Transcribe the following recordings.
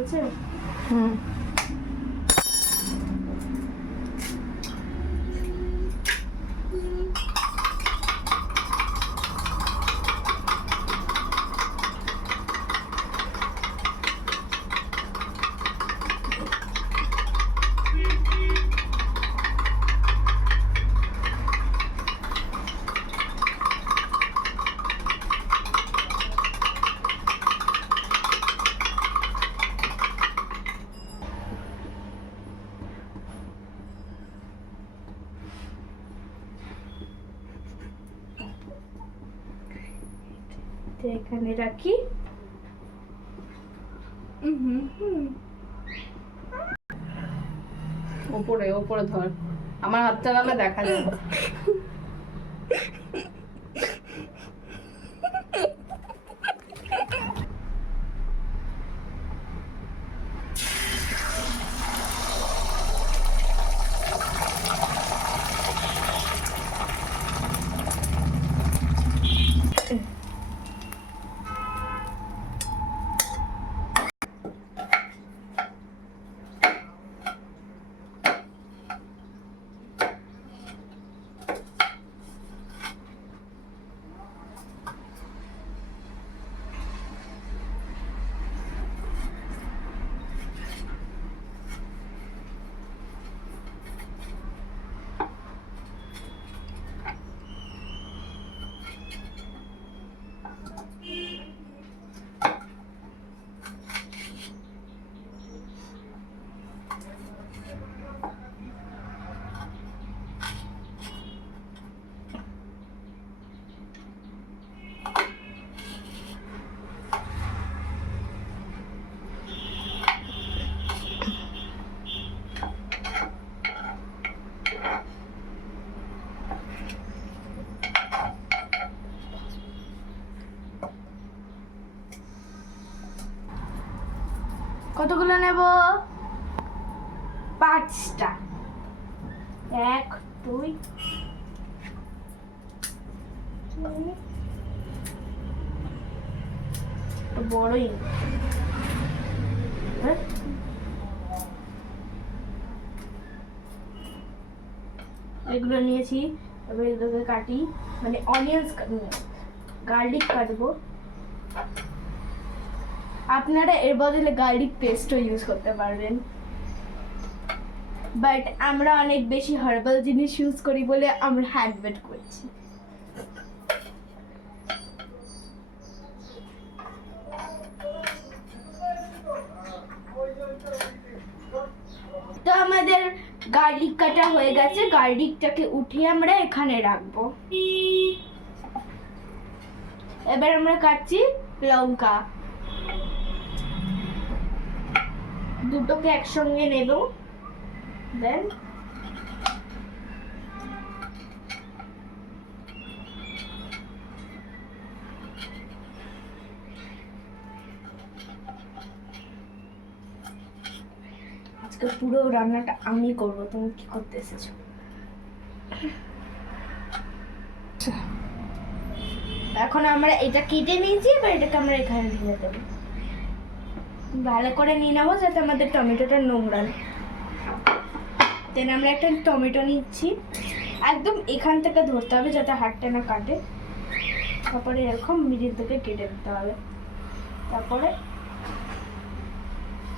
আছে। এখানে রাখি। ওপরে ওপরে ধর, আমার হাতটা নালে দেখা যায়। কতগুলো নেব? 5টা। 1 2 বড়ই। এগুলো নিয়েছি, এবার এগুলোকে কাটি, মানে অনিয়ন্স গার্লিক কাটবো। আপনারা এর বদলে গার্লিক পেস্টও ইউজ করতে পারবেন, বাট আমরা অনেক বেশি হার্বাল জিনিস ইউজ করি বলে আমরা হ্যান্ডমেড করছি। তো আমাদের গার্লিক কাটা হয়ে গেছে, গার্লিকটাকে উঠিয়ে আমরা এখানে রাখবো। এবার আমরা কাটছি লঙ্কা, দুটোকে একসঙ্গে নেব। দেন আজকে পুরো রান্নাটা আমি করব, তুমি কি করতে এসেছো? এখন আমরা এটা কেটে নিয়েছি, এবার এটাকে আমরা এখানে ঢেলে দেবো। ভালো করে নিয়ে নেবো যাতে আমাদের টমেটোটা নোংরা না। দেন আমরা একটা টমেটো নিচ্ছি, একদম এখান থেকে ধরতে হবে যাতে হাতটা না কাটে। তারপরে এরকম মিডিল থেকে কেটে দিতে হবে। তারপরে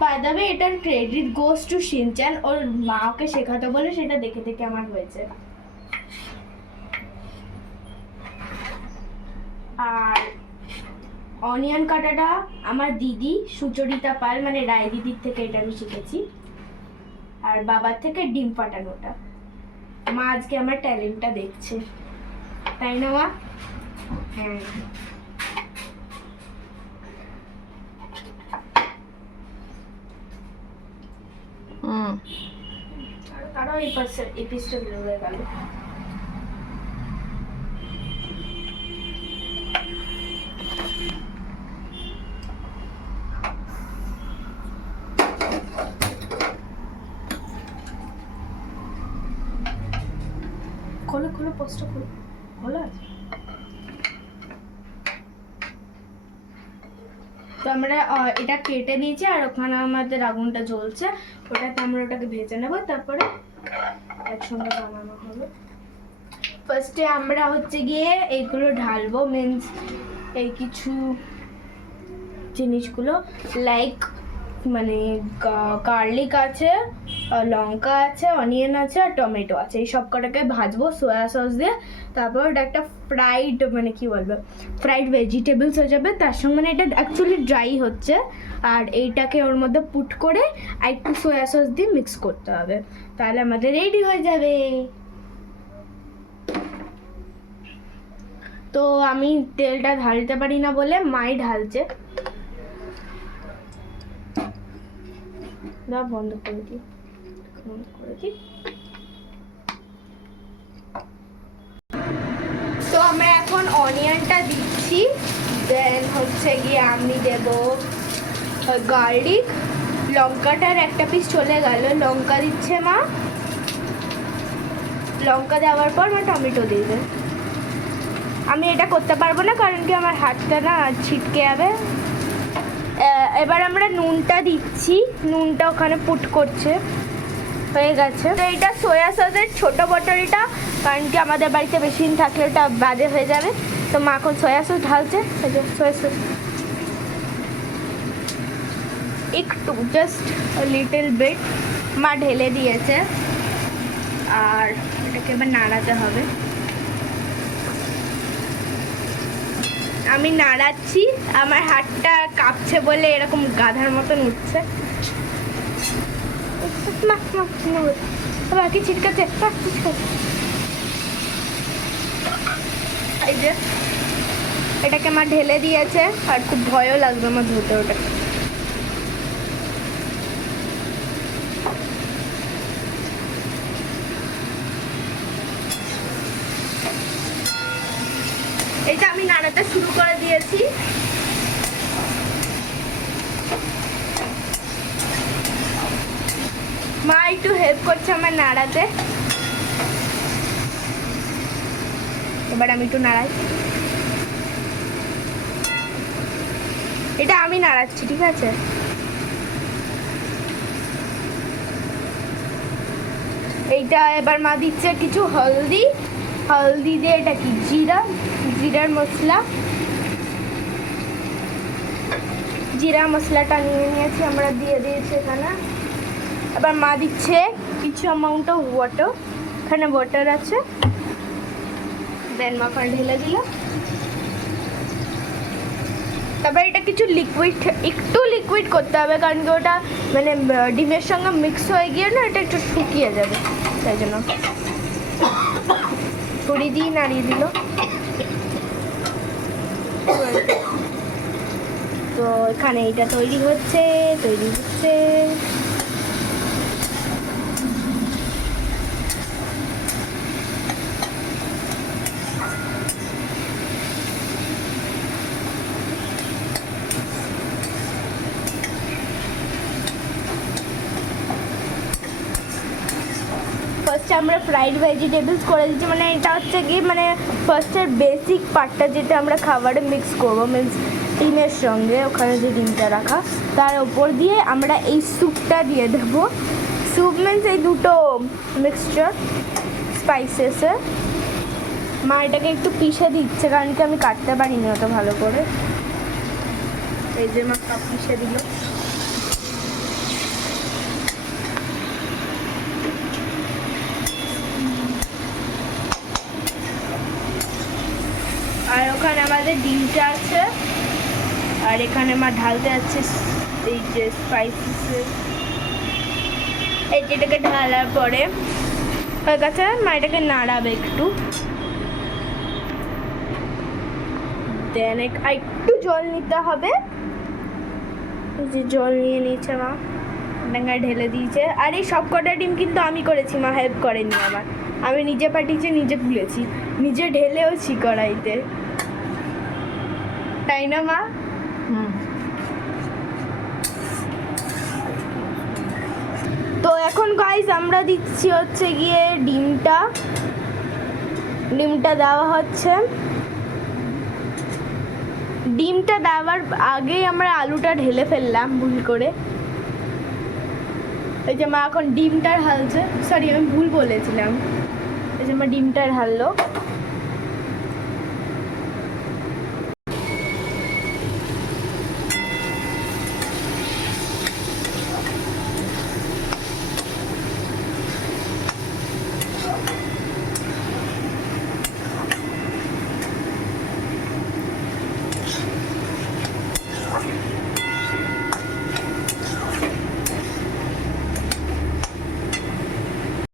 বাই দ্য ওয়ে, এটার ক্রেডিট গোস টু শিনচ্যান, ওর মা ওকে শেখাতে বলে সেটা দেখে দেখে আমার হয়েছে। আর অনিয়ন কাটাটা আমার দিদি সুচরিতা পাল, মানে রায় দিদির থেকে এটা আমি শিখেছি, আর বাবার থেকে ডিম ফাটানোটা। মা আজকে আমার ট্যালেন্টটা দেখছে, তাই না মা? হ্যাঁ। আরো এই পিসটা হয়ে গেল। খোলো খোলো, পোস্টটা খোলো। খোলা আছে? তো আমরা এটা কেটে নিয়েছি আর ওখানে আমাদের আগুনটা জ্বলছে, ওটাতে আমরা ওটাকে ভেজে নেব, তারপরে একসঙ্গে বানানো হবে। ফার্স্টে আমরা হচ্ছে গিয়ে এইগুলো ঢালবো, মিন্স এই কিছু জিনিসগুলো লাইক মানে গার্লিক আছে, লঙ্কা আছে, অনিয়ন আছে আর টমেটো আছে, এই সব কটাকে ভাজবো সয়া সস দিয়ে। তারপর ওটা একটা ফ্রাইড মানে কি বলবো ফ্রাইড ভেজিটেবলস হয়ে যাবে তার সঙ্গে, মানে এটা অ্যাকচুয়ালি ড্রাই হচ্ছে, আর এইটাকে ওর মধ্যে পুট করে আর একটু সয়া সস দিয়ে মিক্স করতে হবে, তাহলে আমাদের রেডি হয়ে যাবে। তো আমি তেলটা ঢালতে পারি না বলে মাই ঢালছে। বন্ধ করে দিই, বন্ধ করে দিই। তো আমরা এখন অনিয়নটা দিচ্ছি, দেন হচ্ছে গিয়ে আমি দেব গার্লিক, লঙ্কাটার একটা পিস চলে গেল, লঙ্কা দিচ্ছে মা, লঙ্কা দেওয়ার পর মা টমেটো দিবে। আমি এটা করতে পারবো না কারণ কি আমার হাতটা না ছিটকে যাবে। এবার আমরা নুনটা দিচ্ছি, নুনটা ওখানে পুট করছে, হয়ে গেছে। তো এটা সয়া সসের ছোট বটলটা, কারণ কি আমাদের বাড়িতে বেশি দিন থাকলে ওটা বাজে হয়ে যাবে, তো মা এখন সয়া সস ঢালছে। সয়া সস একটু জাস্ট লিটল বিট মা ঢেলে দিয়েছে, আর এটাকে এবার নাড়াতে হবে। আমি নাড়াচ্ছি, আমার হাতটা কাঁপছে বলে এরকম গাধার মতন উঠছে। বাকি ছিটকাচ্ছে, এই যে এটাকে আমার ঢেলে দিয়েছে, আর খুব ভয়ও লাগবে আমার ধুতে ওটা। এটা আমি নাড়াতে শুরু করে দিয়েছি। মা একটু হেল্প করছে আমার নাড়াতে, এবার আমি একটু নাড়াই। এটা আমি নাড়াচ্ছি, ঠিক আছে? এইটা এবার মা দিচ্ছে কিছু হলদি, হলদি দিয়ে এটা কি জিরার মশলা, জিরা মশলাটা নিয়ে নিয়েছি আমরা, দিয়ে দিয়েছি এখানে। এবার মা দিচ্ছে কিছু অ্যামাউন্ট অফ ওয়াটার, এখানে ওয়াটার আছে, দেন মা ওখানে ঢেলে দিল। তারপর এটা কিছু লিকুইড, একটু লিকুইড করতে হবে কারণ কি ওটা মানে ডিমের সঙ্গে মিক্স হয়ে গিয়ে না এটা একটু শুকিয়ে যাবে, তাই জন্য ছড়ি দিয়ে নাড়িয়ে দিল। তো এখানে এটা তৈরি হচ্ছে। ফার্স্টে আমরা ফ্রাইড ভেজিটেবলস করে দিচ্ছি, মানে এটা হচ্ছে কি মানে ফার্স্টের বেসিক পার্টটা যেটা আমরা খাবারে মিক্স করবো, মিন্স ডিমের সঙ্গে ওখানে যে ডিমটা রাখা, তার ওপর দিয়ে আমরা এই স্যুপটা দিয়ে দেবো। স্যুপ মিন্স এই দুটো মিক্সচার স্পাইসেসের। মা এটাকে একটু পিষে দিচ্ছে কারণ কি আমি কাটতে পারিনি অত ভালো করে, এই যে মা সব পিষে দিল। আর ওখানে আমাদের ডিমটা আছে, আর এখানে মা ঢালতে যাচ্ছে এই যে স্পাইসেস, এই যেটাকে ঢালার পরে হয়ে গেছে। মা এটাকে নাড়াবে একটু, দেন একটু জল নিতে হবে, যে জল নিয়ে নিচ্ছে মা, ডাঙ্গায় ঢেলে দিয়েছে। আর এই সব কটা ডিম কিন্তু আমি করেছি, মা হেল্প করেনি আমার, আমি নিজে পাঠিয়েছি, নিজে গুলেছি, নিজে ঢেলেওছি কড়াইতে, তাই না মা? তো এখন গাইস আমরা দিচ্ছি হচ্ছে গিয়ে ডিমটা দেওয়া হচ্ছে, ডিমটা দেওয়ার আগেই আমরা আলুটা ঢেলে ফেললাম ভুল করে। এই যে মা এখন ডিমটা ঢালছে, সরি আমি ভুল বলেছিলাম। এই যে মা ডিমটা ঢাললো।